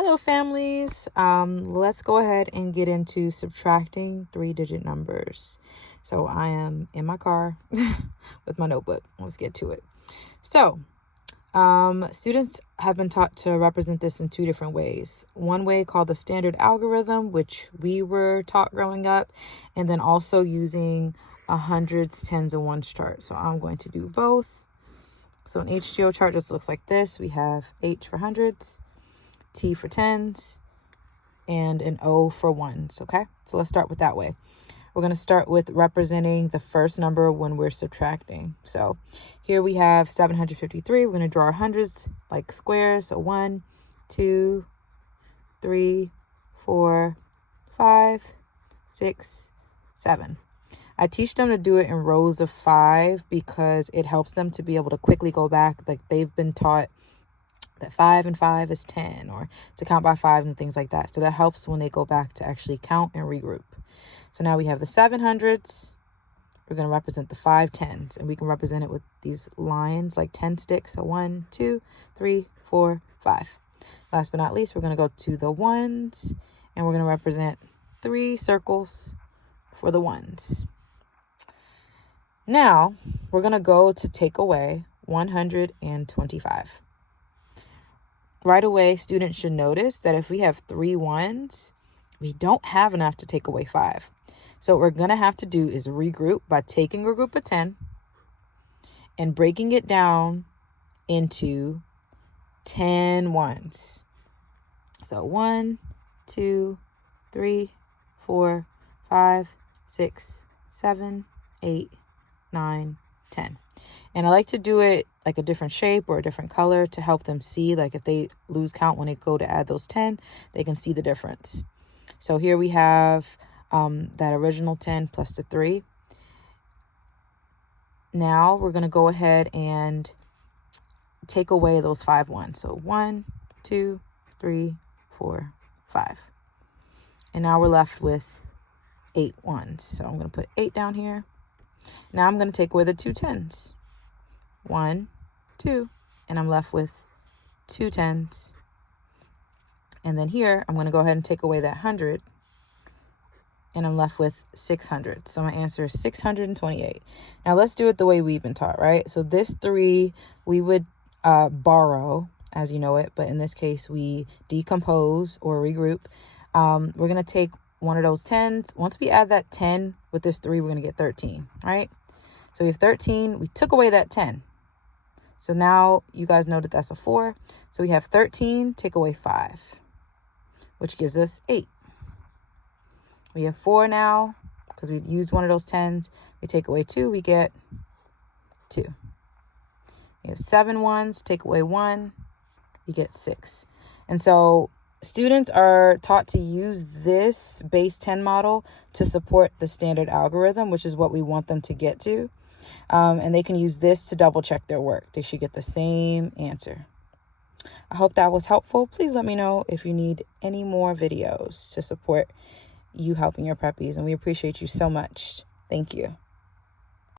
Hello, families. Let's go ahead and get into subtracting 3-digit numbers. So I am in my car with my notebook. Let's get to it. So students have been taught to represent this in two different ways. One way called the standard algorithm, which we were taught growing up, and then also using a hundreds, tens, and ones chart. So I'm going to do both. So an HGO chart just looks like this. We have H for hundreds, T for tens, and an O for ones. Okay, so let's start with that way. We're going to start with representing the first number when we're subtracting. So here we have 753. We're going to draw our hundreds like squares. So 1, 2, 3, 4, 5, 6, 7. I teach them to do it in rows of 5 because it helps them to be able to quickly go back. Like they've been taught that 5 and 5 is 10, or to count by fives and things like that. So that helps when they go back to actually count and regroup. So now we have the 700s. We're going to represent the 5 tens, and we can represent it with these lines like 10 sticks. So 1, 2, 3, 4, 5. Last but not least, we're going to go to the ones, and we're going to represent 3 circles for the ones. Now we're going to go to take away 125. Right away, students should notice that if we have 3 ones, we don't have enough to take away 5. So what we're going to have to do is regroup by taking a group of 10 and breaking it down into 10 ones. So 1, 2, 3, 4, 5, 6, 7, 8, 9, 10. And I like to do it like a different shape or a different color to help them see, like if they lose count when they go to add those 10, they can see the difference. So here we have that original 10 plus the 3. Now we're going to go ahead and take away those 5 ones. So 1, 2, 3, 4, 5. And now we're left with 8 ones. So I'm going to put 8 down here. Now I'm going to take away the 2 tens. 1, 2, and I'm left with 2 tens. And then here, I'm going to go ahead and take away that 100, and I'm left with 600. So my answer is 628. Now let's do it the way we've been taught, right? So this 3, we would borrow, as you know it, but in this case, we decompose or regroup. We're going to take one of those 10s. Once we add that 10 with this 3, we're going to get 13, right? So we have 13. We took away that 10. So now you guys know that that's a 4. So we have 13, take away 5, which gives us 8. We have 4 now because we used one of those 10s. We take away 2, we get 2. We have 7 ones, take away 1, we get 6. And so students are taught to use this base 10 model to support the standard algorithm, which is what we want them to get to. And they can use this to double check their work. They should get the same answer. I hope that was helpful. Please let me know if you need any more videos to support you helping your preppies. And we appreciate you so much. Thank you.